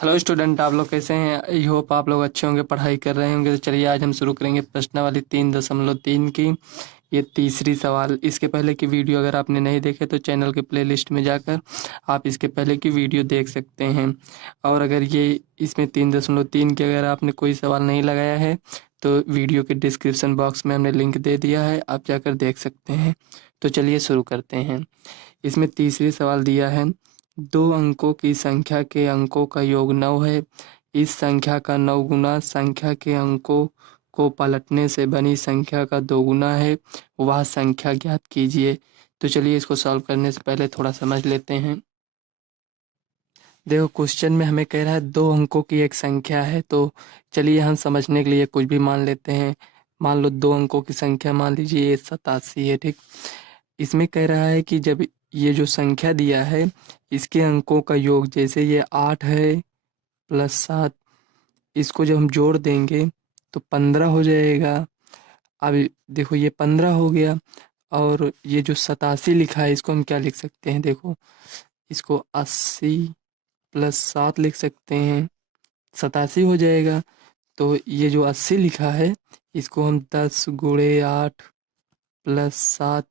Hello student, आप लोग कैसे हैं? आई होप आप लोग अच्छे होंगे, पढ़ाई कर रहे होंगे। तो चलिए आज हम शुरू करेंगे प्रश्नावली 3.3 की ये तीसरी सवाल। इसके पहले की वीडियो अगर आपने नहीं देखे तो चैनल के प्लेलिस्ट में जाकर आप इसके पहले की वीडियो देख सकते हैं। और अगर ये इसमें 3.3 के अगर आपने कोई सवाल नहीं लगाया है तो वीडियो के डिस्क्रिप्शन बॉक्स में हमने लिंक दे दिया है, आप जाकर देख सकते हैं। तो चलिए शुरू करते हैं। इसमें तीसरी सवाल दिया है, दो अंकों की संख्या के अंकों का योग 9 है। इस संख्या का 9 गुना संख्या के अंकों को पलटने से बनी संख्या का 2 गुना है, वह संख्या ज्ञात कीजिए। तो चलिए इसको सॉल्व करने से पहले थोड़ा समझ लेते हैं। देखो क्वेश्चन में हमें कह रहा है दो अंकों की एक संख्या है, तो चलिए हम समझने के लिए कुछ भी मान लेते हैं। मान लो दो अंकों की संख्या, मान लीजिए ये 87 है, ठीक। इसमें कह रहा है कि जब ये जो संख्या दिया है इसके अंकों का योग, जैसे ये 8 है प्लस 7, इसको जब हम जोड़ देंगे तो 15 हो जाएगा। अब देखो ये 15 हो गया, और ये जो 87 लिखा है इसको हम क्या लिख सकते हैं? देखो इसको 80 प्लस 7 लिख सकते हैं, 87 हो जाएगा। तो ये जो 80 लिखा है इसको हम 10 गुणे 8 प्लस 7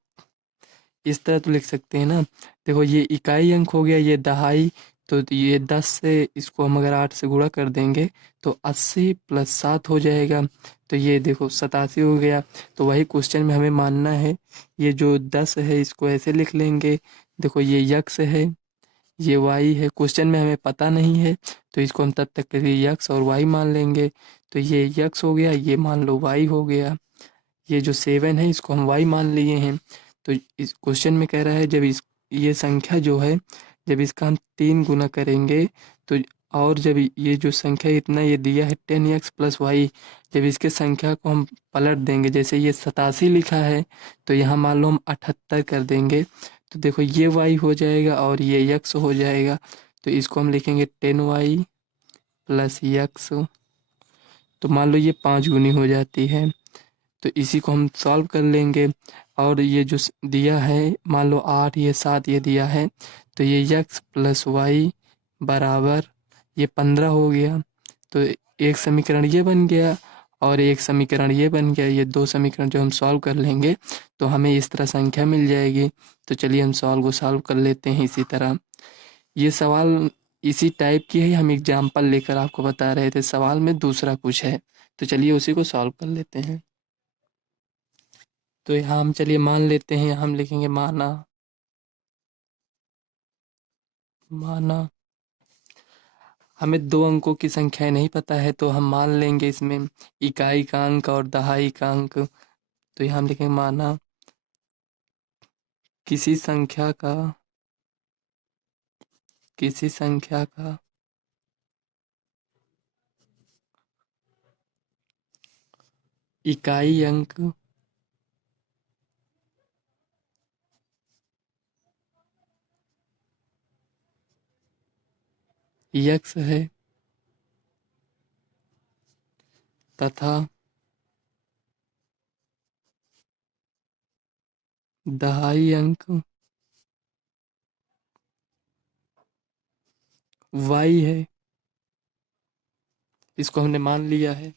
इस तरह तो लिख सकते हैं ना। देखो ये इकाई अंक हो गया, ये दहाई, तो ये 10 से इसको हम अगर 8 से गुणा कर देंगे तो 80 प्लस 7 हो जाएगा। तो ये देखो 87 हो गया। तो वही क्वेश्चन में हमें मानना है, ये जो 10 है इसको ऐसे लिख लेंगे। देखो ये यक्स है, ये वाई है। क्वेश्चन में हमें पता नहीं है तो इसको हम तब तक के लिए यक्स और वाई मान लेंगे। तो ये यक्स हो गया, ये मान लो वाई हो गया। ये जो 7 है इसको हम वाई मान लिए हैं। तो इस क्वेश्चन में कह रहा है जब इस ये संख्या जो है, जब इसका हम 3 गुना करेंगे तो, और जब ये जो संख्या इतना ये दिया है 10x प्लस वाई, जब इसके संख्या को हम पलट देंगे, जैसे ये 87 लिखा है तो यहाँ मान लो हम 78 कर देंगे, तो देखो ये वाई हो जाएगा और ये यक्स हो जाएगा। तो इसको हम लिखेंगे 10y प्लस यक्स। तो मान लो ये 5 गुनी हो जाती है, तो इसी को हम सॉल्व कर लेंगे। और ये जो दिया है, मान लो 8 ये 7 ये दिया है, तो ये यक्स प्लस वाई बराबर ये 15 हो गया। तो एक समीकरण ये बन गया और एक समीकरण ये बन गया। ये दो समीकरण जो हम सॉल्व कर लेंगे तो हमें इस तरह संख्या मिल जाएगी। तो चलिए हम सॉल्व कर लेते हैं इसी तरह। ये सवाल इसी टाइप की है, हम एग्जाम्पल लेकर आपको बता रहे थे, सवाल में दूसरा कुछ है। तो चलिए उसी को सॉल्व कर लेते हैं। तो यहाँ हम चलिए मान लेते हैं, हम लिखेंगे माना। माना हमें दो अंकों की संख्याएं नहीं पता है तो हम मान लेंगे इसमें इकाई का अंक और दहाई का अंक। तो यहाँ हम लिखेंगे माना किसी संख्या का किसी संख्या का इकाई अंक यक्स है तथा दहाई अंक वाई है। इसको हमने मान लिया है।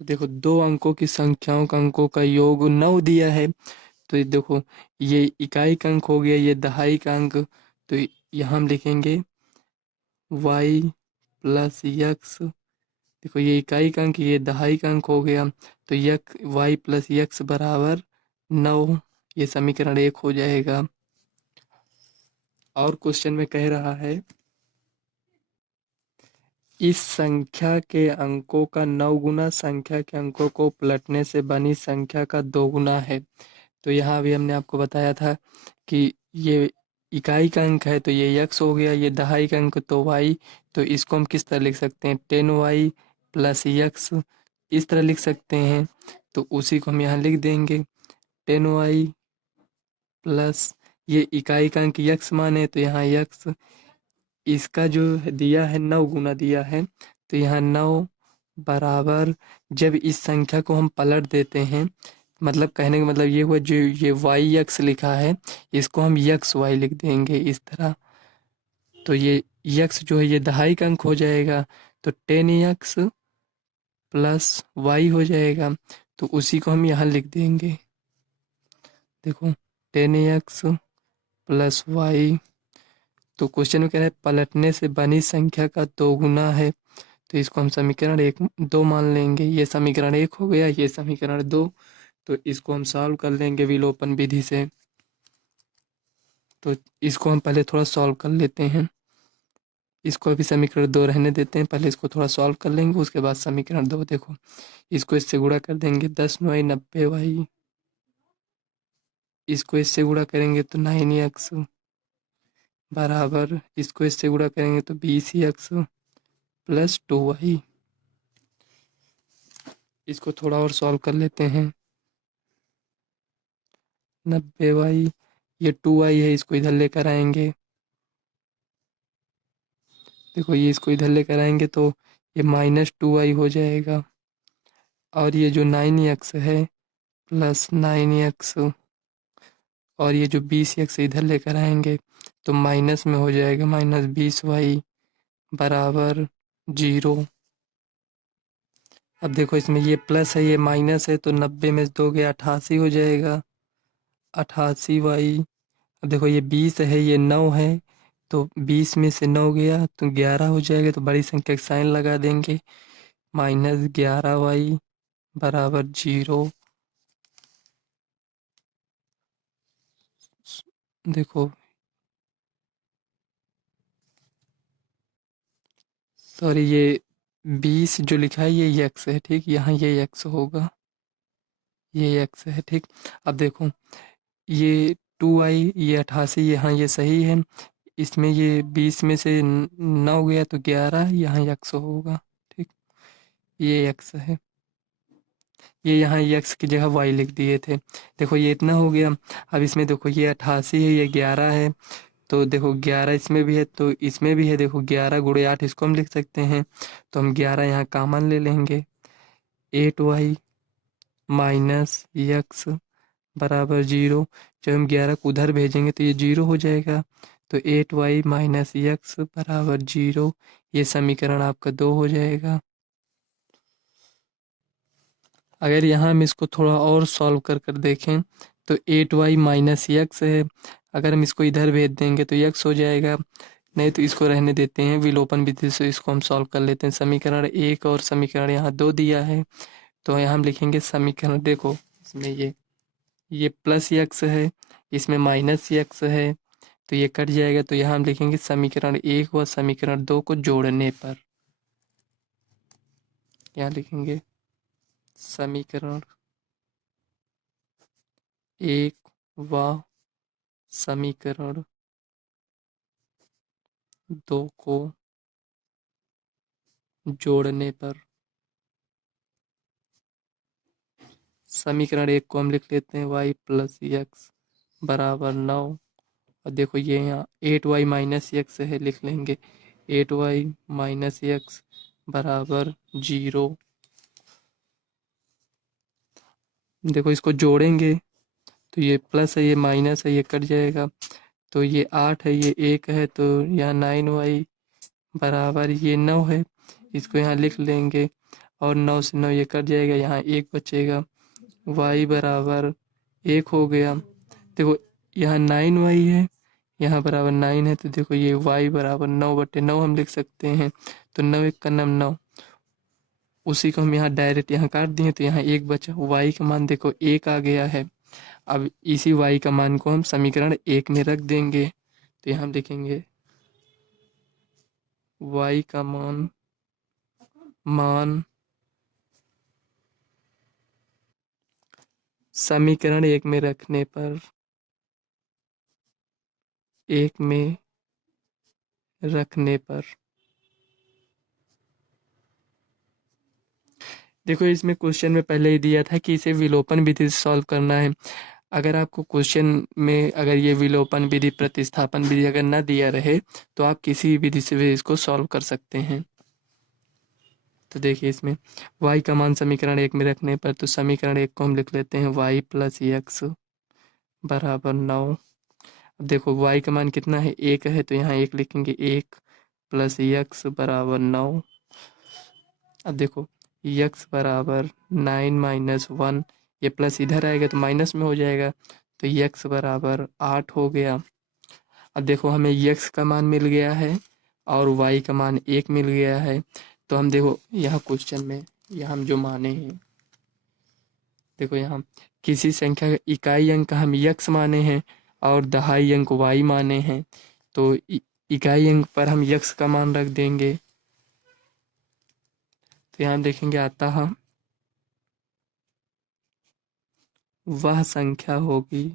तो देखो दो अंकों की संख्याओं का अंकों का योग 9 दिया है, तो ये देखो ये इकाई का अंक हो गया, ये दहाई का अंक। तो यहाँ हम लिखेंगे वाई प्लस यक्स। देखो ये इकाई का अंक, ये दहाई का अंक हो गया, तो यक वाई प्लस यक्स बराबर 9। ये समीकरण 1 हो जाएगा। और क्वेश्चन में कह रहा है इस संख्या के अंकों का 9 गुना संख्या के अंकों को पलटने से बनी संख्या का 2 गुना है। तो यहाँ अभी हमने आपको बताया था कि ये इकाई का अंक है तो ये यक्स हो गया, ये दहाई का अंक तो वाई। तो इसको हम किस तरह लिख सकते हैं? 10y प्लस यक्स, इस तरह लिख सकते हैं। तो उसी को हम यहाँ लिख देंगे 10y प्लस ये इकाई का अंक यक्स माने तो यहाँ यक्स, इसका जो दिया है 9 गुना दिया है, तो यहाँ 9 बराबर, जब इस संख्या को हम पलट देते हैं, मतलब कहने का मतलब ये हुआ जो ये वाई यक्स लिखा है इसको हम यक्स वाई लिख देंगे इस तरह। तो ये यक्स जो है ये दहाई का अंक हो जाएगा, तो 10x प्लस वाई हो जाएगा। तो उसी को हम यहाँ लिख देंगे। देखो 10x प्लस वाई, तो क्वेश्चन में कह रहा है पलटने से बनी संख्या का दोगुना है, तो इसको हम समीकरण एक दो मान लेंगे। ये समीकरण एक हो गया, ये समीकरण दो। तो इसको हम सॉल्व कर लेंगे विलोपन विधि से। तो इसको हम पहले थोड़ा सॉल्व कर लेते हैं। इसको अभी समीकरण दो रहने देते हैं, पहले इसको थोड़ा सॉल्व कर लेंगे, उसके बाद समीकरण दो। देखो इसको इससे गुणा कर देंगे, 10 9 90 वाई। इसको इससे गुणा करेंगे तो 9x बराबर, इसको इससे गुणा करेंगे तो 20x प्लस 2y। इसको थोड़ा और सॉल्व कर लेते हैं। 90y, ये 2y है, इसको इधर लेकर आएंगे। देखो ये इसको इधर लेकर आएंगे तो ये -2y हो जाएगा। और ये जो 9x है प्लस 9x, और ये जो 20x इधर लेकर आएंगे तो माइनस में हो जाएगा, -20y बराबर 0। अब देखो इसमें ये प्लस है ये माइनस है, तो 90 में 2 गया 88 हो जाएगा, 88y। अब देखो ये 20 है ये 9 है, तो 20 में से 9 गया तो 11 हो जाएगा, तो बड़ी संख्या का साइन लगा देंगे, -11y बराबर 0। देखो सॉरी, ये 20 जो लिखा है ये x है, ठीक, यहाँ ये x होगा, ये x है, ठीक। अब देखो ये 2y, ये 88, यहाँ ये सही है। इसमें ये 20 में से 9 गया तो 11, यहाँ x होगा, ठीक, ये x है। ये यहाँ x की जगह y लिख दिए थे। देखो ये इतना हो गया। अब इसमें देखो ये 88 है, ये 11 है, तो देखो 11 इसमें भी है तो इसमें भी है। देखो 11 गुणे 8 इसको हम लिख सकते हैं, तो हम 11 यहाँ कॉमन ले लेंगे। 8y माइनस यक्स बराबर 0। जब हम 11 को उधर भेजेंगे तो ये 0 हो जाएगा, तो 8y माइनस यक्स बराबर 0। ये समीकरण आपका 2 हो जाएगा। अगर यहाँ हम इसको थोड़ा और सॉल्व कर कर देखें तो 8y माइनस यक्स है, अगर हम इसको इधर भेज देंगे तो यक्स हो जाएगा। नहीं तो इसको रहने देते हैं, विलोपन विधि से इसको हम सॉल्व कर लेते हैं। समीकरण एक और समीकरण यहाँ दो दिया है, तो यहाँ हम लिखेंगे समीकरण, देखो इसमें ये प्लस यक्स है, इसमें माइनस यक्स है, तो ये कट जाएगा। तो यहाँ हम लिखेंगे समीकरण एक व समीकरण दो को जोड़ने पर, यहाँ लिखेंगे समीकरण एक व समीकरण दो को जोड़ने पर। समीकरण एक को हम लिख लेते हैं y प्लस यक्स बराबर 9, और देखो ये यहाँ 8y माइनस यक्स है, लिख लेंगे 8y माइनस यक्स बराबर 0। देखो इसको जोड़ेंगे तो ये प्लस है ये माइनस है, ये कट जाएगा, तो ये 8 है ये 1 है, तो यहाँ 9y बराबर ये 9 है, इसको यहाँ लिख लेंगे, और 9 से 9 ये कट जाएगा, यहाँ 1 बचेगा, y बराबर 1 हो गया। देखो यहाँ 9y है, यहाँ बराबर 9 है, तो देखो ये y बराबर 9/9 हम लिख सकते हैं, तो 9 1 का 9, उसी को हम यहाँ डायरेक्ट यहाँ काट दिए, तो यहाँ 1 बचा। y का मान देखो 1 आ गया है। अब इसी y का मान को हम समीकरण एक में रख देंगे, तो यहाँ हम लिखेंगे y का मान समीकरण एक में रखने पर, एक में रखने पर, देखो इसमें क्वेश्चन में पहले ही दिया था कि इसे विलोपन विधि से सॉल्व करना है। अगर आपको क्वेश्चन में अगर ये विलोपन विधि प्रतिस्थापन विधि अगर ना दिया रहे तो आप किसी भी विधि से भी इसको सॉल्व कर सकते हैं। तो देखिए इसमें y का मान समीकरण एक में रखने पर, तो समीकरण एक को हम लिख लेते हैं y प्लस यक्स बराबर 9। अब देखो y का मान कितना है, 1 है, तो यहाँ 1 लिखेंगे, 1 प्लस यक्स बराबर 9। अब देखो यक्स बराबर 9 - 1, ये प्लस इधर आएगा तो माइनस में हो जाएगा, तो यक्स बराबर 8 हो गया। अब देखो हमें यक्स का मान मिल गया है और वाई का मान 1 मिल गया है। तो हम देखो यहाँ क्वेश्चन में यहाँ हम जो माने हैं, देखो यहाँ किसी संख्या का इकाई अंक हम यक्स माने हैं और दहाई अंक वाई माने हैं। तो इकाई अंक पर हम यक्स का मान रख देंगे। तो यहाँ देखेंगे आता है वह संख्या होगी।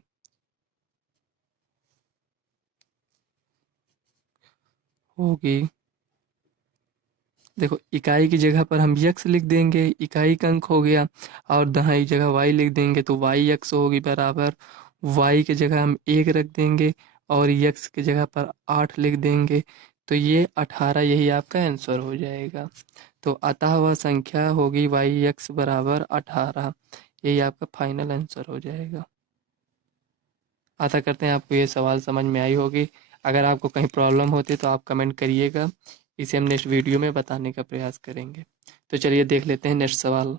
देखो इकाई की जगह पर हम यक्स लिख देंगे, इकाई का अंक हो गया, और दहाई जगह वाई लिख देंगे, तो वाई यक्स होगी बराबर, वाई की जगह हम 1 रख देंगे और यक्स की जगह पर 8 लिख देंगे। तो ये 18 यही आपका आंसर हो जाएगा। तो अतः वह संख्या होगी वाई यक्स बराबर 18, यही आपका फाइनल आंसर हो जाएगा। आशा करते हैं आपको ये सवाल समझ में आई होगी। अगर आपको कहीं प्रॉब्लम होती तो आप कमेंट करिएगा, इसे हम नेक्स्ट वीडियो में बताने का प्रयास करेंगे। तो चलिए देख लेते हैं नेक्स्ट सवाल।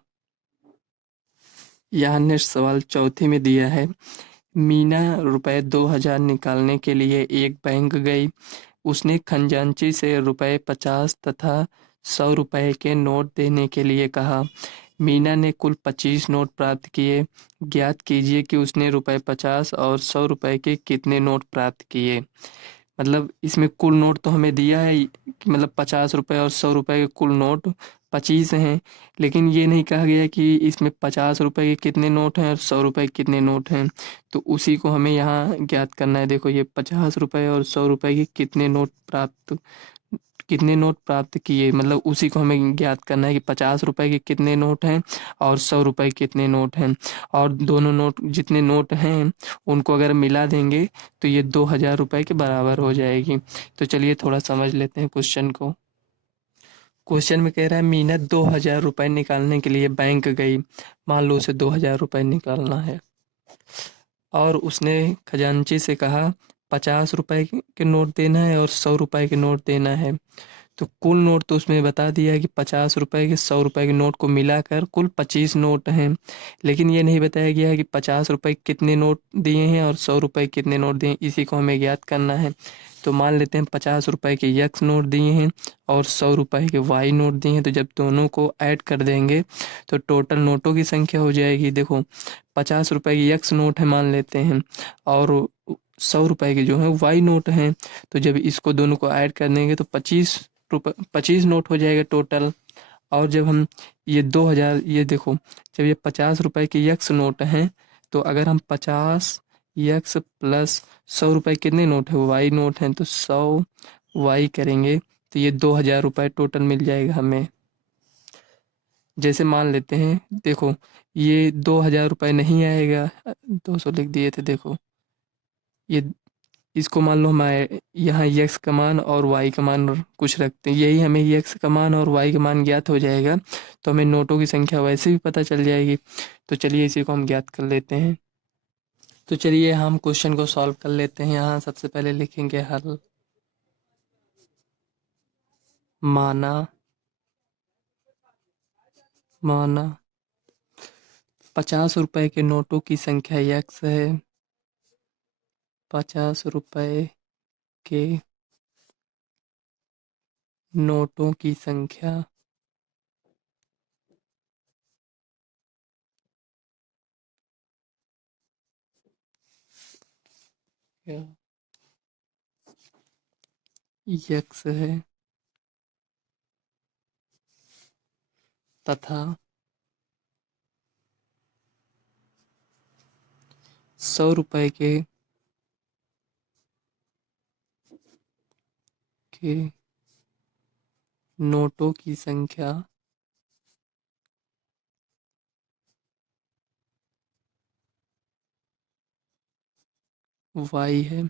यहाँ नेक्स्ट सवाल चौथी में दिया है, मीना रुपए 2000 निकालने के लिए एक बैंक गई। उसने खजांची से रुपए 50 तथा 100 रुपए के नोट देने के लिए कहा। मीना ने कुल 25 नोट प्राप्त किए। ज्ञात कीजिए कि उसने रुपए 50 और 100 रुपए के कितने नोट प्राप्त किए। मतलब इसमें कुल नोट तो हमें दिया है कि मतलब 50 रुपए और 100 रुपए के कुल नोट 25 हैं, लेकिन ये नहीं कहा गया कि इसमें 50 रुपए के कितने नोट हैं और 100 रुपए के कितने नोट हैं। तो उसी को हमें यहाँ ज्ञात करना है। देखो ये 50 रुपए और 100 रुपए के कितने नोट प्राप्त किए, मतलब उसी को हमें ज्ञात करना है कि 50 रुपए के कितने नोट हैं और 100 रुपए के कितने नोट हैं। और दोनों नोट जितने नोट हैं उनको अगर मिला देंगे तो ये 2000 रुपए के बराबर हो जाएगी। तो चलिए थोड़ा समझ लेते हैं क्वेश्चन को। क्वेश्चन में कह रहा है मीना 2000 रुपए निकालने के लिए बैंक गई। मान लो उसे 2000 रुपए निकालना है और उसने खजांची से कहा 50 रुपए के नोट देना है और 100 रुपए के नोट देना है। तो कुल नोट तो उसमें बता दिया है कि 50 रुपए के 100 रुपए के नोट को मिलाकर कुल 25 नोट हैं, लेकिन ये नहीं बताया गया है कि 50 रुपए के कितने नोट दिए हैं और 100 रुपए के कितने नोट दिए हैं। इसी को हमें ज्ञात करना है। तो मान लेते हैं 50 रुपए के यक्स नोट दिए हैं और 100 रुपए के वाई नोट दिए हैं। तो जब दोनों को ऐड कर देंगे तो टोटल नोटों की संख्या हो जाएगी। देखो 50 रुपए के यक्स नोट है मान लेते हैं और 100 रुपए के जो है वाई नोट हैं। तो जब इसको दोनों को ऐड कर देंगे तो 25 नोट हो जाएगा टोटल। और जब हम ये 2000, ये देखो जब ये 50 रुपए के यक्स नोट हैं तो अगर हम 50 यक्स प्लस 100 रुपए कितने नोट है, वाई नोट हैं, तो 100 वाई करेंगे तो ये 2000 रुपए टोटल मिल जाएगा हमें। जैसे मान लेते हैं, देखो ये 2000 रुपए नहीं आएगा, 200 लिख दिए थे। देखो ये इसको मान लो हम यहाँ यक्स का मान और वाई का मान कुछ रखते हैं, यही हमें यक्स का मान और वाई का मान ज्ञात हो जाएगा तो हमें नोटों की संख्या वैसे भी पता चल जाएगी। तो चलिए इसी को हम ज्ञात कर लेते हैं। तो चलिए हम क्वेश्चन को सॉल्व कर लेते हैं। यहाँ सबसे पहले लिखेंगे हल। माना माना 50 रुपए के नोटों की संख्या यक्स है। 50 रुपए के नोटों की संख्या यक्स है तथा 100 रुपए के नोटों की संख्या वाई है।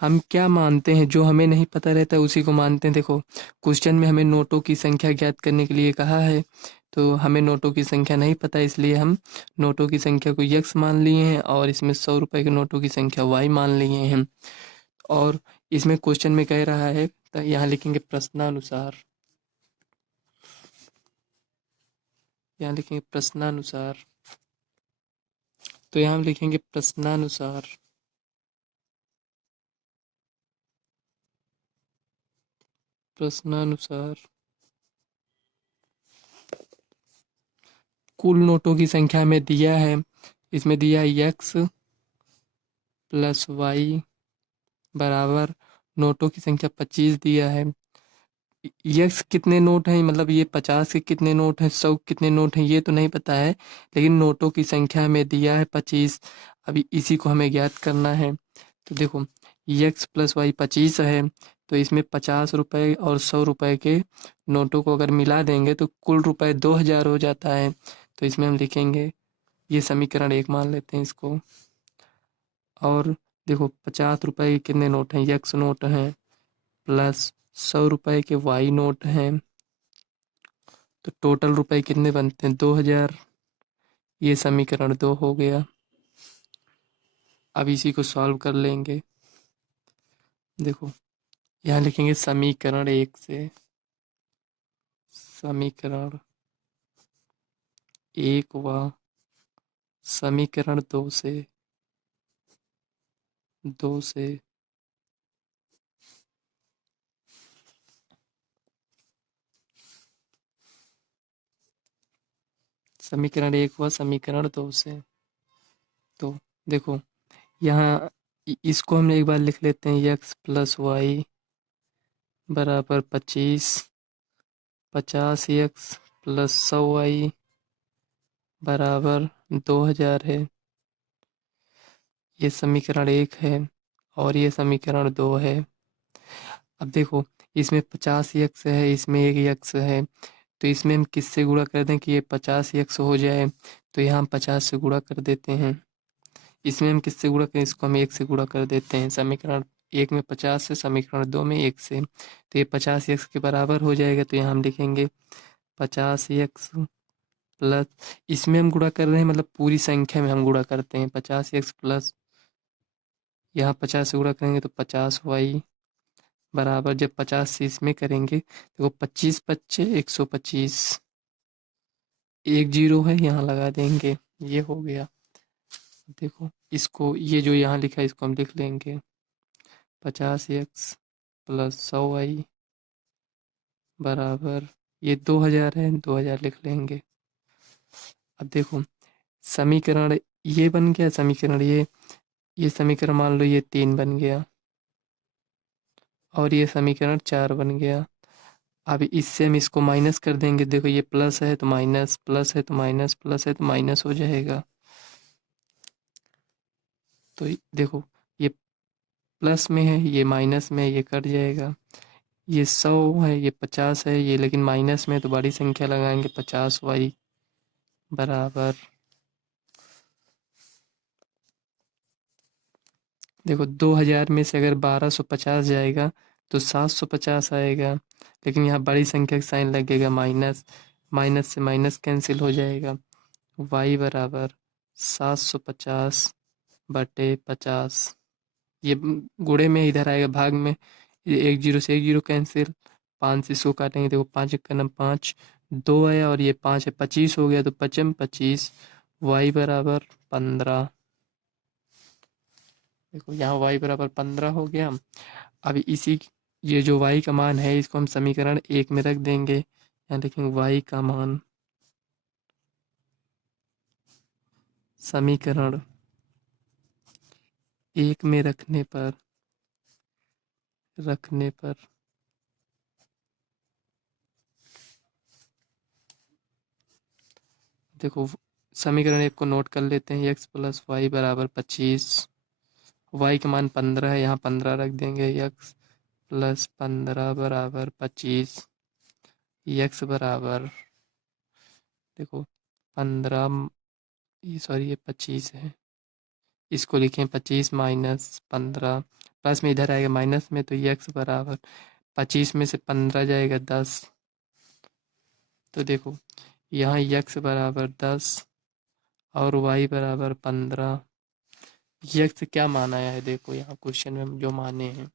हम क्या मानते हैं, जो हमें नहीं पता रहता उसी को मानते हैं। देखो क्वेश्चन में हमें नोटों की संख्या ज्ञात करने के लिए कहा है, तो हमें नोटों की संख्या नहीं पता, इसलिए हम नोटों की संख्या को यक्स मान लिए हैं और इसमें 100 रुपए के नोटों की संख्या वाई मान लिए हैं। और इसमें क्वेश्चन में कह रहा है, तो यहाँ लिखेंगे प्रश्नानुसार, यहाँ लिखेंगे प्रश्नानुसार, तो यहाँ हम लिखेंगे प्रश्नानुसार, प्रश्नानुसार कुल नोटों की संख्या हमें दिया है, इसमें दिया है यक्स प्लस वाई बराबर नोटों की संख्या 25 दिया है। यक्स कितने नोट हैं, मतलब ये 50 के कितने नोट हैं, 100 कितने नोट हैं, ये तो नहीं पता है, लेकिन नोटों की संख्या हमें दिया है 25। अभी इसी को हमें ज्ञात करना है। तो देखो यक्स प्लस वाई 25 है, तो इसमें 50 रुपए और 100 रुपए के नोटों को अगर मिला देंगे तो कुल रुपए 2000 हो जाता है। तो इसमें हम लिखेंगे, ये समीकरण 1 मान लेते हैं इसको। और देखो 50 रुपए के कितने नोट हैं, यक्स नोट हैं प्लस 100 रुपए के वाई नोट हैं, तो टोटल रुपए कितने बनते हैं, 2000। ये समीकरण 2 हो गया। अब इसी को सॉल्व कर लेंगे। देखो यहाँ लिखेंगे समीकरण 1 से, समीकरण 1 व समीकरण 2 से, 2 से समीकरण 1 व समीकरण 2 से। तो देखो यहाँ इसको हम एक बार लिख लेते हैं, यक्स प्लस वाई बराबर 25, 50 यक्स प्लस 100 वाई बराबर 2000 है। ये समीकरण 1 है और ये समीकरण 2 है। अब देखो इसमें 50 यक्स है, इसमें एक यक्स है, तो इसमें हम किससे गुणा कर दें कि ये 50 यक्स हो जाए, तो यहाँ हम 50 से गुणा कर देते हैं। इसमें हम किससे गुणा करें, इसको हम 1 से गुणा कर देते हैं। समीकरण 1 में 50 से, समीकरण 2 में 1 से, तो ये 50 यक्स के बराबर हो जाएगा। तो यहाँ हम लिखेंगे 50 यक्स प्लस, इसमें हम गुणा कर रहे हैं मतलब पूरी संख्या में हम गुणा करते हैं, 50 यक्स प्लस यहाँ 50 से गुणा करेंगे तो 50 वाई बराबर, जब 50 से इसमें करेंगे देखो 25 पच्चे 125, एक जीरो है यहाँ लगा देंगे, ये हो गया। देखो इसको, ये जो यहाँ लिखा है इसको हम लिख लेंगे 50 यक्स प्लस 100 वाई बराबर, ये 2000 है, 2000 लिख लेंगे। अब देखो समीकरण ये बन गया, समीकरण ये समीकरण मान लो ये 3 बन गया और ये समीकरण 4 बन गया। अब इससे हम इसको माइनस कर देंगे, देखो ये प्लस है तो माइनस, प्लस है तो माइनस, प्लस है तो माइनस हो जाएगा। तो देखो ये प्लस में है, ये माइनस में है, ये कट जाएगा। ये 100 है, ये 50 है, ये लेकिन माइनस में है तो बड़ी संख्या लगाएंगे, 50 वाई बराबर, देखो 2000 में से अगर 1250 जाएगा तो 750 आएगा, लेकिन यहाँ बड़ी संख्या का साइन लगेगा माइनस, माइनस से माइनस कैंसिल हो जाएगा। वाई बराबर 750 बटे 50, ये गुणे में इधर आएगा भाग में, ये एक जीरो से एक जीरो कैंसिल, 5 से 100 काटेंगे, देखो 5 एक का नाम 5, 2 आया और ये 5 है, 25 हो गया, तो 25, वाई बराबर 15। देखो यहाँ y बराबर 15 हो गया। अब इसी, ये जो y का मान है इसको हम समीकरण 1 में रख देंगे। यहाँ देखेंगे y का मान समीकरण 1 में रखने पर देखो समीकरण 1 को नोट कर लेते हैं, x प्लस वाई बराबर 25, y का मान 15 है, यहाँ 15 रख देंगे, x प्लस 15 बराबर 25, x बराबर, देखो 15, ये सॉरी ये 25 है, इसको लिखें 25 माइनस 15, प्लस में इधर आएगा माइनस में, तो ये x बराबर 25 में से 15 जाएगा 10। तो देखो यहाँ यक्स बराबर 10 और वाई बराबर 15। यक्स क्या माना है देखो यहाँ क्वेश्चन में जो माने हैं।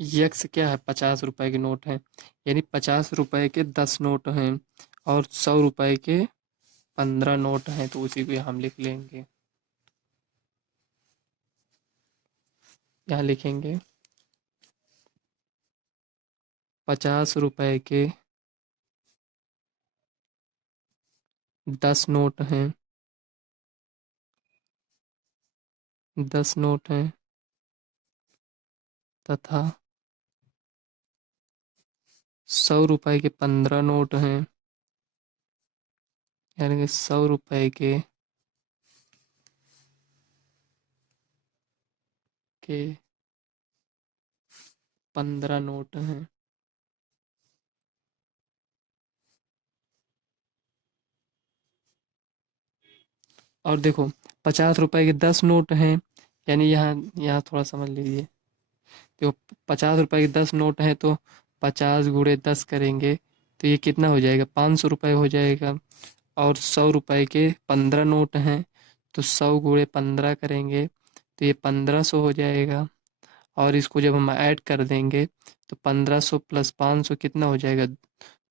यक्स क्या है, 50 रुपए के नोट हैं, यानी 50 रुपए के 10 नोट हैं और 100 रुपए के 15 नोट हैं, तो उसी को यहाँ हम लिख लेंगे। यहाँ लिखेंगे 50 रुपए के 10 नोट हैं, 10 नोट हैं तथा 100 रुपए के 15 नोट हैं, यानी कि 100 रुपए के 15 नोट हैं। और देखो 50 रुपए के 10 नोट हैं, यानी यहाँ यहाँ थोड़ा समझ लीजिए। देखो 50 रुपए के 10 नोट हैं तो 50 × 10 करेंगे तो ये कितना हो जाएगा, 500 रुपये हो जाएगा। और 100 रुपए के 15 नोट हैं तो 100 × 15 करेंगे तो ये 1500 हो जाएगा। और इसको जब हम ऐड कर देंगे तो 1500 + 500 कितना हो जाएगा,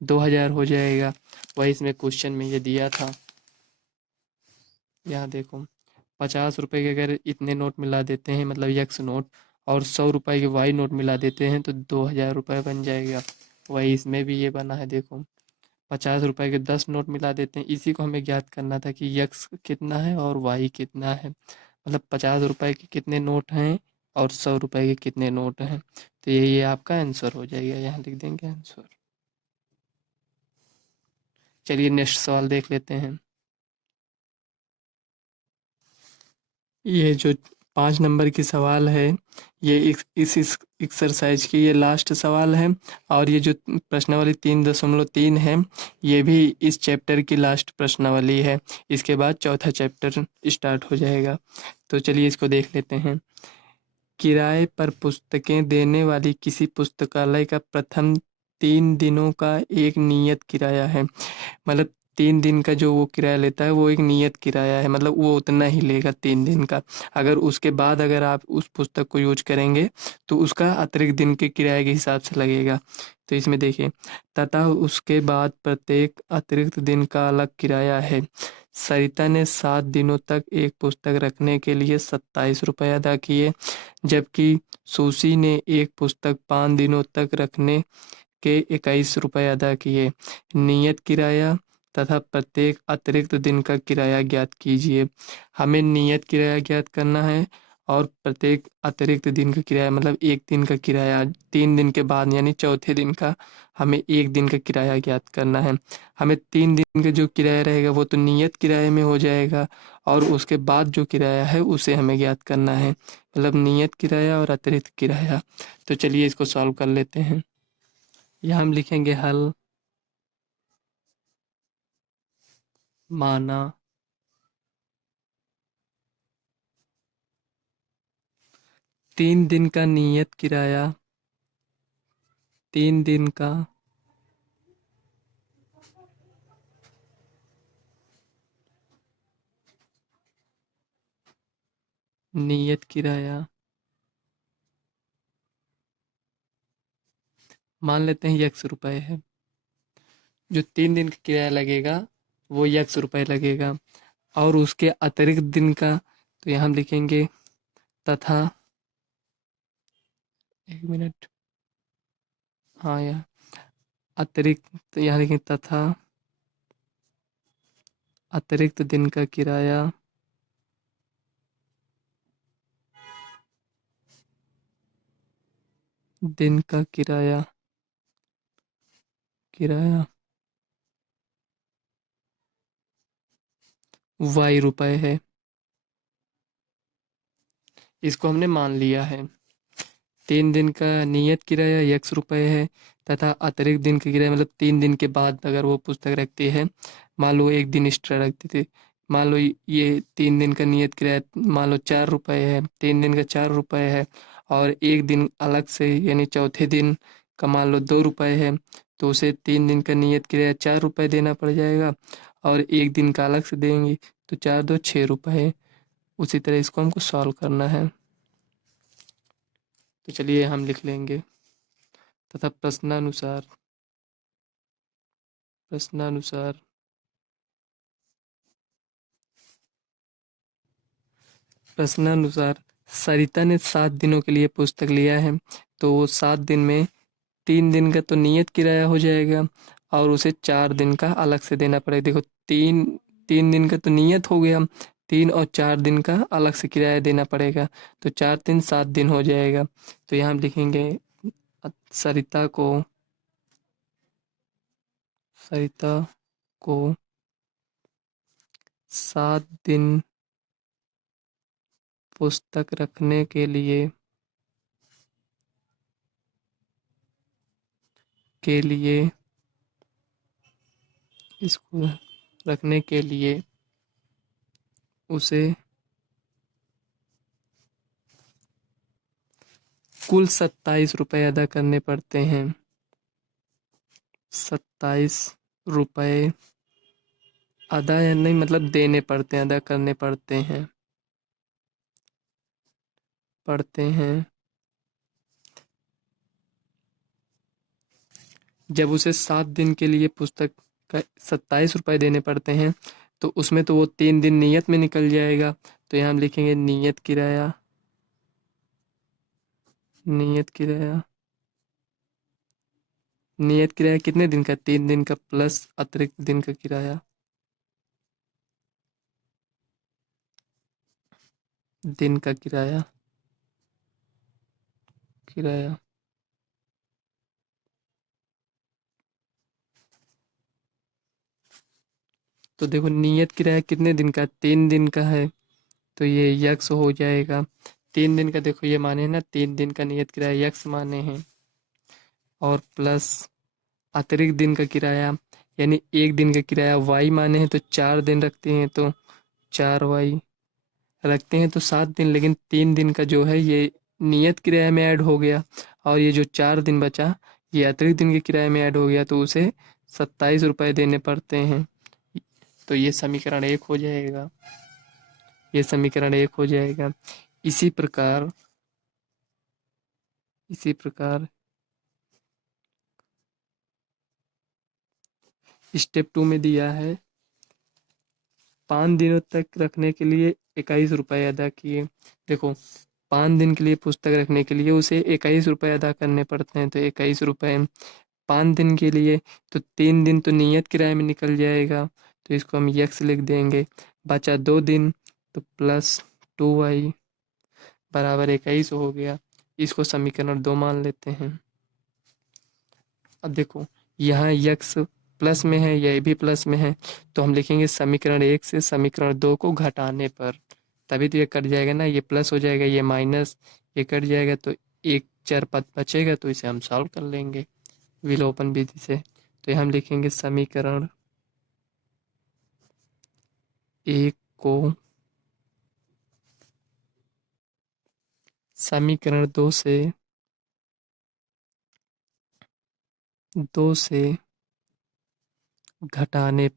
2000 हो जाएगा। वही इसमें क्वेश्चन में ये दिया था। यहाँ देखो 50 रुपए के अगर इतने नोट मिला देते हैं मतलब यक्स नोट, और 100 रुपए के वाई नोट मिला देते हैं तो 2000 रुपये बन जाएगा। वही इसमें भी ये बना है। देखो 50 रुपए के 10 नोट मिला देते हैं, इसी को हमें ज्ञात करना था कि यक्स कितना है और वाई कितना है। मतलब 50 रुपए के कितने नोट हैं और 100 रुपए के कितने नोट हैं, तो ये आपका आंसर हो जाएगा। यहाँ लिख देंगे आंसर। चलिए नेक्स्ट सवाल देख लेते हैं। ये जो 5 नंबर की सवाल है, ये इस एक्सरसाइज की ये लास्ट सवाल है। और ये जो प्रश्नावली 3.3 है, ये भी इस चैप्टर की लास्ट प्रश्नावली है। इसके बाद चौथा चैप्टर स्टार्ट हो जाएगा। तो चलिए इसको देख लेते हैं। किराए पर पुस्तकें देने वाली किसी पुस्तकालय का प्रथम 3 दिनों का एक नियत किराया है। मतलब 3 दिन का जो वो किराया लेता है वो एक नियत किराया है, मतलब वो उतना ही लेगा 3 दिन का। अगर उसके बाद अगर आप उस पुस्तक को यूज करेंगे तो उसका अतिरिक्त दिन के किराए के हिसाब से लगेगा। तो इसमें देखिए, तथा उसके बाद प्रत्येक अतिरिक्त दिन का अलग किराया है। सरिता ने 7 दिनों तक एक पुस्तक रखने के लिए 27 रुपये अदा किए, जबकि सुशी ने एक पुस्तक 5 दिनों तक रखने के 21 रुपये अदा किए। नियत किराया तथा प्रत्येक अतिरिक्त दिन का किराया ज्ञात कीजिए। हमें नियत किराया ज्ञात करना है और प्रत्येक अतिरिक्त दिन का किराया मतलब एक दिन का किराया, 3 दिन के बाद यानी चौथे दिन का हमें एक दिन का किराया ज्ञात करना है। हमें 3 दिन का जो किराया रहेगा वो तो नियत किराए में हो जाएगा, और उसके बाद जो किराया है उसे हमें ज्ञात करना है, मतलब नियत किराया और अतिरिक्त किराया। तो चलिए इसको सॉल्व कर लेते हैं। यहाँ हम लिखेंगे हल। माना 3 दिन का नियत किराया, 3 दिन का नियत किराया मान लेते हैं x रुपए है। जो 3 दिन का किराया लगेगा वो x रुपए लगेगा, और उसके अतिरिक्त दिन का तो यहाँ हम लिखेंगे तथा, 1 मिनट, हाँ यहाँ अतिरिक्त, तो यहाँ लिखेंगे तथा अतिरिक्त दिन का किराया दिन का किराया किराया y रुपए है। इसको हमने मान लिया है। 3 दिन का नियत किराया x रुपए है तथा अतिरिक्त दिन का किराया मतलब 3 दिन के बाद अगर वो पुस्तक रखती है, मान लो एक दिन एक्स्ट्रा रखती थी, मान लो ये 3 दिन का नियत किराया मान लो 4 रुपए है, 3 दिन का 4 रुपए है, और एक दिन अलग से यानी चौथे दिन का मान लो 2 रुपये है, तो उसे 3 दिन का नियत किराया 4 रुपये देना पड़ जाएगा, और 1 दिन का अलग से देंगे, तो 4 2 6 रुपये। उसी तरह इसको हमको सॉल्व करना है। तो चलिए हम लिख लेंगे। तथा प्रश्नानुसार सरिता ने 7 दिनों के लिए पुस्तक लिया है, तो वो 7 दिन में 3 दिन का तो नियत किराया हो जाएगा, और उसे 4 दिन का अलग से देना पड़ेगा। देखो, तीन 3 दिन का तो नियत हो गया, 3 और 4 दिन का अलग से किराया देना पड़ेगा, तो 4 3 7 दिन हो जाएगा। तो यहाँ हम लिखेंगे सरिता को सरिता को 7 दिन पुस्तक इसको रखने के लिए उसे कुल 27 रुपये अदा करने पड़ते हैं। 27 रुपये अदा या नहीं, मतलब देने पड़ते हैं, अदा करने पड़ते हैं। जब उसे 7 दिन के लिए पुस्तक का 27 रुपये देने पड़ते हैं, तो उसमें तो वो 3 दिन नियत में निकल जाएगा। तो यहाँ हम लिखेंगे नियत किराया कितने दिन का? 3 दिन का प्लस अतिरिक्त दिन का किराया। दिन का किराया तो देखो, नियत किराया कितने दिन का? 3 दिन का है, तो ये यक्स हो जाएगा। 3 दिन का देखो ये माने ना, 3 दिन का नियत किराया यक्स माने हैं, और प्लस अतिरिक्त दिन का किराया, यानी 1 दिन का किराया वाई माने हैं, तो 4 दिन रखते हैं तो 4 वाई रखते हैं तो 7 दिन, लेकिन 3 दिन का जो है ये नियत किराया में ऐड हो गया, और ये जो 4 दिन बचा ये अतिरिक्त दिन के किराए में ऐड हो गया, तो उसे 27 रुपये देने पड़ते हैं। तो ये समीकरण 1 हो जाएगा। इसी प्रकार स्टेप 2 में दिया है 5 दिनों तक रखने के लिए 21 रुपये अदा किए। देखो, 5 दिन के लिए पुस्तक रखने के लिए उसे 21 रुपये अदा करने पड़ते हैं, तो 21 रुपये 5 दिन के लिए, तो 3 दिन तो नियत किराए में निकल जाएगा, तो इसको हम यक्स लिख देंगे। बचा 2 दिन, तो प्लस 2y बराबर 21 हो गया। इसको समीकरण 2 मान लेते हैं। अब देखो, यहाँ यक्स प्लस में है, यह भी प्लस में है, तो हम लिखेंगे समीकरण 1 से समीकरण 2 को घटाने पर, तभी तो ये कट जाएगा ना, ये प्लस हो जाएगा, ये माइनस, ये कट जाएगा, तो एक चर पद बचेगा, तो इसे हम सॉल्व कर लेंगे विलोपन विधि से। तो यहाँ हम लिखेंगे समीकरण 1 को समीकरण 2 से घटाने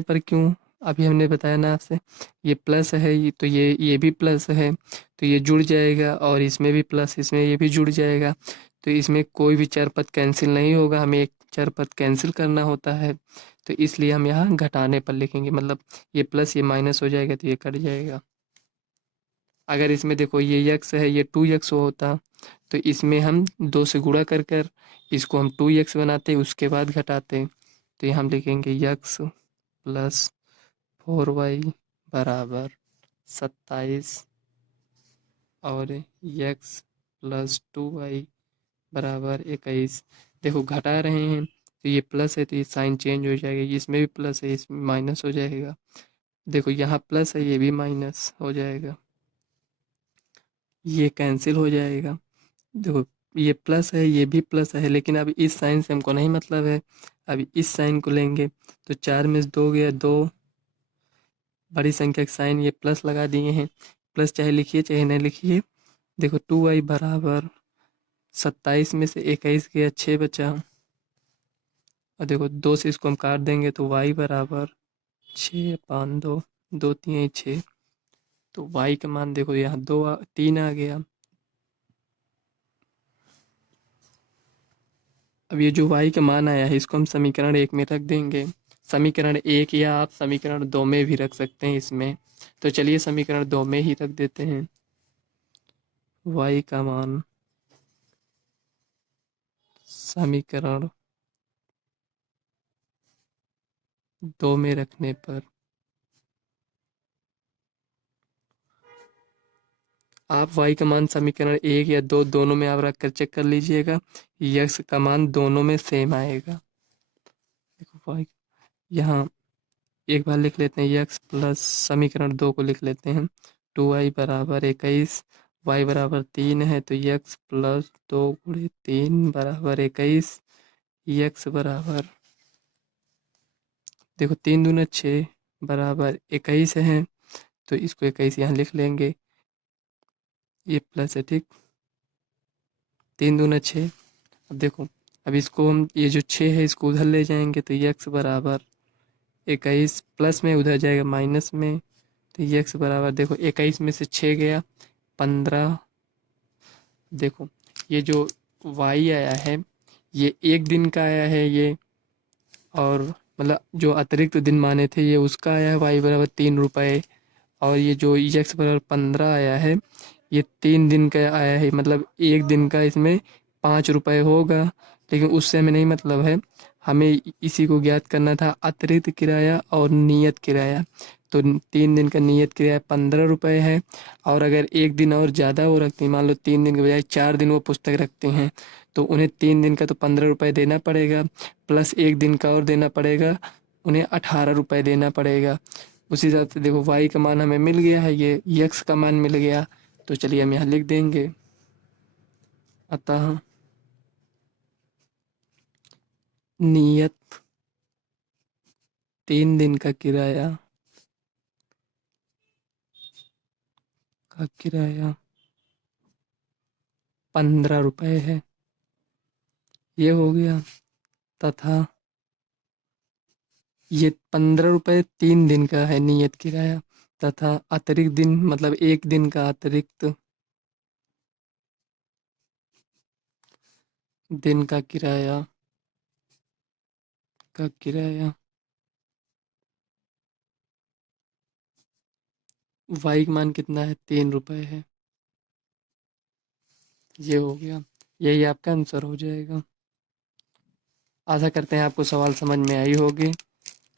पर क्यों? अभी हमने बताया ना आपसे, ये प्लस है, ये तो ये भी प्लस है, तो ये जुड़ जाएगा, और इसमें भी प्लस, इसमें ये भी जुड़ जाएगा, तो इसमें कोई भी चर पद कैंसिल नहीं होगा, हमें एक चर पद कैंसिल करना होता है, तो इसलिए हम यहाँ घटाने पर लिखेंगे, मतलब ये प्लस ये माइनस हो जाएगा, तो ये कट जाएगा। अगर इसमें देखो ये यक्स है, ये 2x होता, तो इसमें हम 2 से गुणा कर कर इसको हम 2x बनाते, उसके बाद घटाते, तो यहाँ हम लिखेंगे यक्स प्लस 4y बराबर 27, और यक्स प्लस 2y बराबर 21। देखो, घटा रहे हैं, तो ये प्लस है, तो ये साइन चेंज हो जाएगा, इसमें भी प्लस है, इसमें माइनस हो जाएगा। देखो, यहाँ प्लस है, ये भी माइनस हो जाएगा, ये कैंसिल हो जाएगा। देखो, ये प्लस है, ये भी प्लस है, लेकिन अब इस साइन से हमको नहीं मतलब है, अभी इस साइन को लेंगे, तो 4 में से 2 गया 2, बड़ी संख्या का साइन ये प्लस लगा दिए हैं, प्लस चाहे लिखिए चाहे नहीं लिखिए। देखो 2y बराबर 27 में से 21 गया 6 बचा। और देखो 2 से इसको हम काट देंगे तो y बराबर 6 5 2 2 3 6। तो y का मान देखो यहाँ 3 आ गया। अब ये जो y का मान आया है इसको हम समीकरण 1 में रख देंगे। समीकरण 1 या आप समीकरण 2 में भी रख सकते हैं इसमें। तो चलिए समीकरण 2 में ही रख देते हैं। y का मान समीकरण 2 में रखने पर आप y का मान समीकरण 1 या 2 दोनों में आप रख कर चेक कर लीजिएगा। x का मान दोनों में सेम आएगा। देखो y यहाँ एक बार लिख लेते हैं x प्लस समीकरण 2 को लिख लेते हैं 2y बराबर 21 y बराबर 3 है तो x प्लस 2 गुणे 3 बराबर 21 x बराबर देखो 3 दूना 6 बराबर 21 है तो इसको 21 यहाँ लिख लेंगे। ये प्लस है ठीक 3 दूना 6। अब देखो अब इसको हम ये जो 6 है इसको उधर ले जाएंगे तो x बराबर 21 प्लस में उधर जाएगा माइनस में तो x बराबर देखो 21 में से 6 गया 15। देखो ये जो y आया है ये एक दिन का आया है ये, और मतलब जो अतिरिक्त दिन माने थे ये उसका आया है y बराबर 3 रुपये। और ये जो x बराबर 15 आया है ये 3 दिन का आया है, मतलब एक दिन का इसमें 5 रुपये होगा। लेकिन उससे हमें नहीं मतलब है, हमें इसी को ज्ञात करना था अतिरिक्त किराया और नियत किराया। तो 3 दिन का नियत किराया 15 रुपये है। और अगर एक दिन और ज़्यादा वो रखती हैं, मान लो 3 दिन के बजाय 4 दिन वो पुस्तक रखते हैं तो उन्हें 3 दिन का तो 15 रुपये देना पड़ेगा, प्लस एक दिन का और देना पड़ेगा, उन्हें 18 रुपये देना पड़ेगा। उसी हिसाब से देखो y का मान हमें मिल गया है, ये x का मान मिल गया। तो चलिए हम यहाँ लिख देंगे अतः नियत 3 दिन का किराया 15 रुपये है। ये हो गया। तथा ये 15 रुपये 3 दिन का है नियत किराया, तथा अतिरिक्त दिन मतलब एक दिन का अतिरिक्त दिन का किराया y का मान कितना है 3 रुपये है। ये हो गया, यही आपका आंसर हो जाएगा। आशा करते हैं आपको सवाल समझ में आई होगी।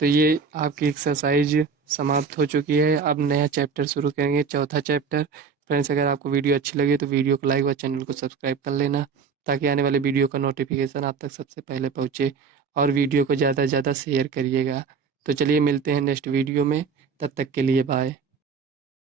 तो ये आपकी एक्सरसाइज समाप्त हो चुकी है। अब नया चैप्टर शुरू करेंगे, चौथा चैप्टर। फ्रेंड्स अगर आपको वीडियो अच्छी लगी तो वीडियो को लाइक व चैनल को सब्सक्राइब कर लेना, ताकि आने वाले वीडियो का नोटिफिकेशन आप तक सबसे पहले पहुँचे। और वीडियो को ज़्यादा से ज़्यादा शेयर करिएगा। तो चलिए मिलते हैं नेक्स्ट वीडियो में, तब तक के लिए बाय।